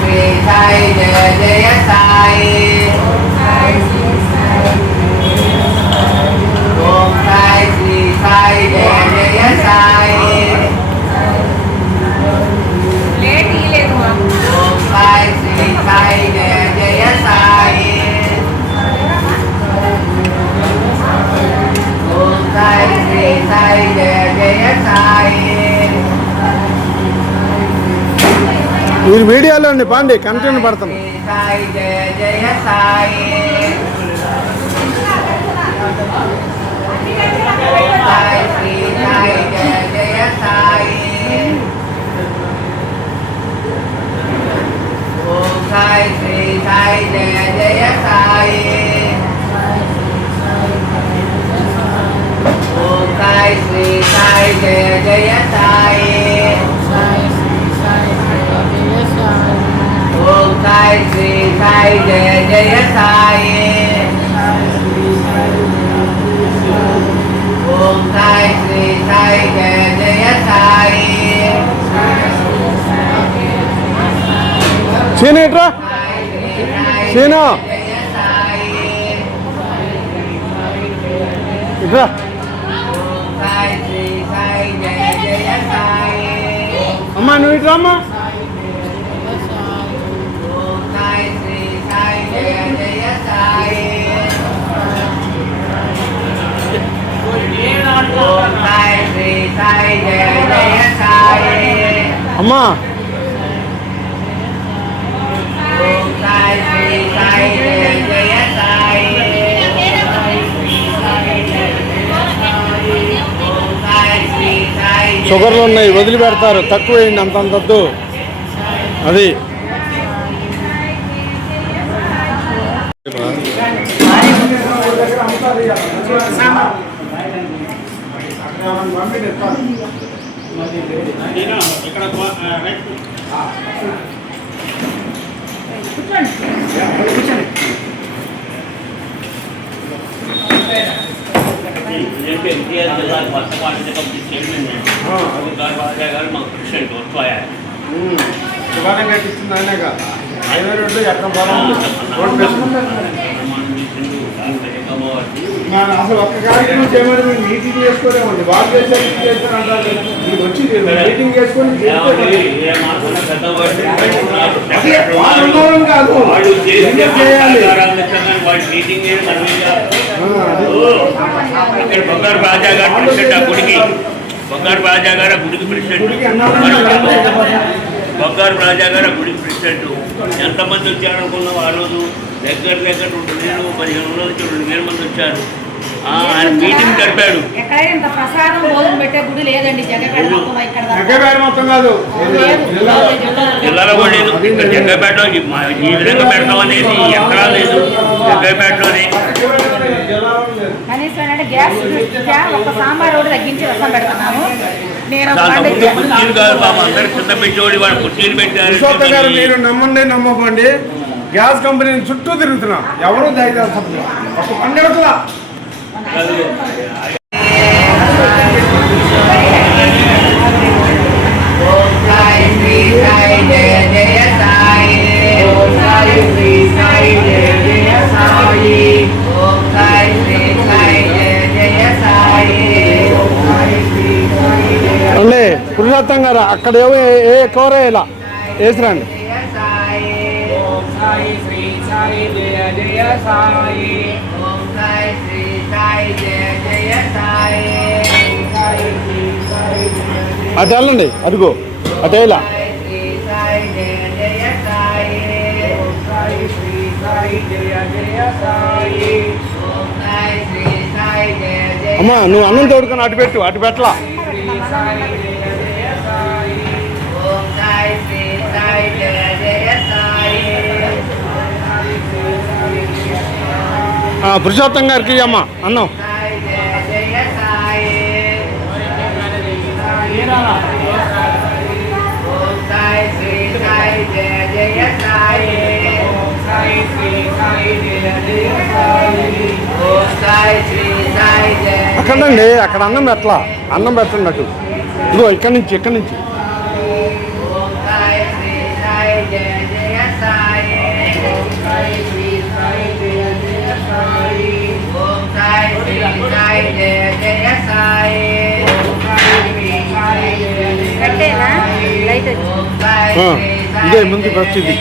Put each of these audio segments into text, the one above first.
శ్రీ సాయి జయ జయ సాయి ఓం సాయి శ్రీ సాయి జయ జయ సాయి ఓం సాయి శ్రీ సాయి జయ జయ సాయి ఓం సాయి శ్రీ సాయి జయ జయ సాయి మీరు వీడియోలో అండి పాండి కంటిన్యూ పడతాం సాయి జయ జయ సాయి సాయి శ్రీ సాయి జయ జయ సాయి ఓం సాయి శ్రీ సాయి జయ జయ సాయి ఓం సాయి శ్రీ సాయి జయ జయ సాయి ఓం సాయి శ్రీ సాయి జయ జయ సాయి ఓం సాయి శ్రీ సాయి జయ జయ సాయి సీనేట్రా సీనా ఇట్రా అమ్మా నువ్వు ఇట్రా అమ్మా అమ్మా షుగర్లు ఉన్నాయి వదిలిపెడతారు తక్కువ వేయండి అంతంతద్దు అది అసలు ఒక్క కార్యక్రమం చేయమని మీరు మీటింగ్ చేసుకోలేమండి వాళ్ళు చేస్తారంటారు మీరు వచ్చి మీటింగ్ చేసుకొని కాదు చేయాలి బంగారు రాజా గారు ప్రెసిడెంట్ ఆ గుడికి బంగారు రాజా గారు ఆ గుడికి ప్రెసిడెంట్ బంగారు రాజా గారు ఆ గుడికి ప్రెసిడెంట్ ఎంతమంది వచ్చారనుకున్నాం ఆ రోజు దగ్గర 2,000 నుంచి 2,000 మంది వచ్చారు. ఆయన మీటింగ్ జరిపాడు. జిల్లాలో కూడా లేదు. ఇక్కడ జగ్గైపేటలో ఈ విధంగా పెడతాం అనేది ఎక్కడా లేదు. జగ్గైపేటలోనే కుర్చీలు కాదు బాబు, అందరూ కింద పెట్టేవాడు. వాడు కుర్చీలు పెట్టారు. మీరు నమ్మండి నమ్మకండి, గ్యాస్ కంపెనీ చుట్టూ తిరుగుతున్నాం, ఎవరు దయచేస్తారు ఒక పండుగ అండి. పురుషోత్తం గారు అక్కడ ఏ కూర ఇలా వేసిరండి. అటు వెళ్ళండి, అదిగో అటేలా అమ్మా నువ్వు అన్నం తోడుకొని అటు పెట్టు, అటు పెట్టలా. పురుషోత్తం గారికి అమ్మా అన్నం. అక్కడండి, అక్కడ అన్నం పెట్టలా, అన్నం పెట్టండి అటు. ఇదిగో ఇక్కడి నుంచి ఇదే ముందు ఫస్ట్ ఇది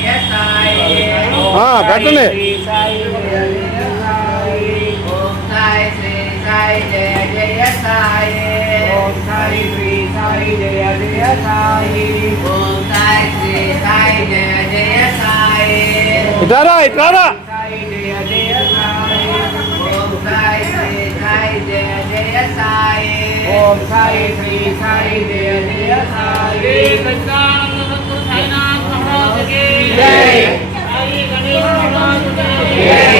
పెట్టండి. ఓం సాయి శ్రీ సాయి జయ జయ సాయి. ఓం సాయి శ్రీ సాయి జయ జయ సాయి. ఓం సాయి శ్రీ సాయి జయ జయ సాయి. ఇటారా సాయి జయ జయ సాయి. ఓం సాయి శ్రీ సాయి జయ జయ సాయి. ఓం సాయి శ్రీ సాయి జయ జయ సాయి. సచ్చిదానంద సద్గురు సాయినాథ్ మహారాజ్ కి జై. సాయి గణేష్ మహారాజ్ కి జై.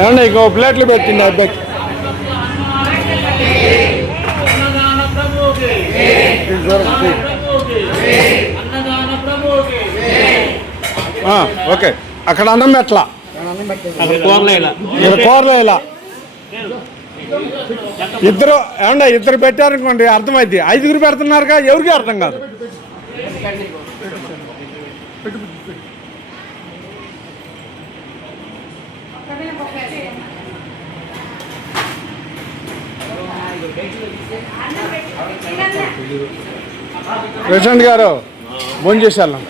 ఏమండి ఇంకో ప్లేట్లు పెట్టింది అబ్బాయికి. అన్నదాన ప్రభుకి అన్నదాన ప్రభుకి ఓకే అక్కడ అన్నం పెట్టలా, కూరలో ఇలా ఇద్దరు ఏమండి ఇద్దరు పెట్టారనుకోండి అర్థమైంది. 5గురు పెడుతున్నారుగా ఎవరికి అర్థం కాదు. ప్రెసిడెంట్ గారు భోజనం చేసి వెళ్ళాం.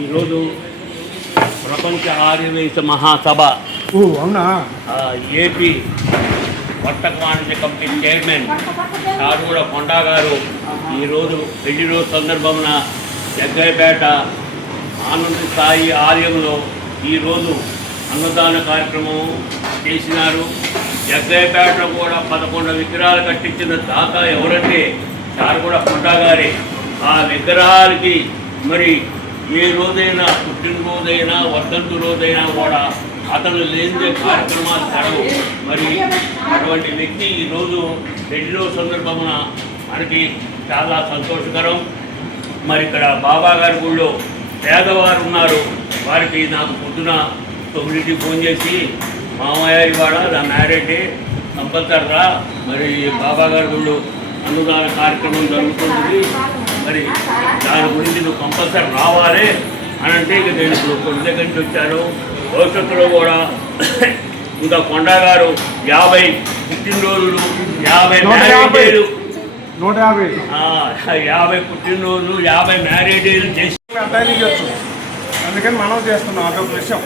ఈరోజు ప్రపంచ ఆర్యవేశ మహాసభ అవునా ఏపీ వర్తక వాణిజ్య కమిటీ చైర్మన్ కారుగూడ కొండా గారు ఈరోజు పెళ్లి రోజు సందర్భమున జగ్గయ్యపేట ఆనంద సాయి ఆలయంలో ఈరోజు అన్నదాన కార్యక్రమం చేసినారు. జగ్గయ్యపేటలో కూడా 11 విగ్రహాలు కట్టించిన దాత ఎవరంటే కారుగూడ కొండా గారే. ఆ విగ్రహాలకి మరి ఏ రోజైనా పుట్టినరోజైనా వర్ధంతు రోజైనా కూడా అతను లేని కార్యక్రమాలు జరగవు. మరి అటువంటి వ్యక్తి ఈరోజు పెళ్లి రోజు సందర్భమున మనకి చాలా సంతోషకరం. మరి ఇక్కడ బాబా గారి గుళ్ళో పేదవారు ఉన్నారు. వారికి నాకు పొద్దున 9కి ఫోన్ చేసి మామయ్య ఇవాడ నా మ్యారేజ్ కంపల్సరీ రా, మరి బాబా గారి గుళ్ళు అన్నదాన కార్యక్రమం జరుగుతుంది, మరి దాని గురించి నువ్వు కంపల్సరీ రావాలి అని అంటే ఇక నేను ఇప్పుడు కొన్ని దగ్గర నుంచి వచ్చాను. భవిష్యత్తులో కూడా ఇంకా కొండా గారు 50 పుట్టినరోజులు 50 మ్యారేజీలు 50 పుట్టినరోజులు 50 మ్యారేజీలు చేసి అందుకని మనం చేస్తున్నాం అదొక విషయం.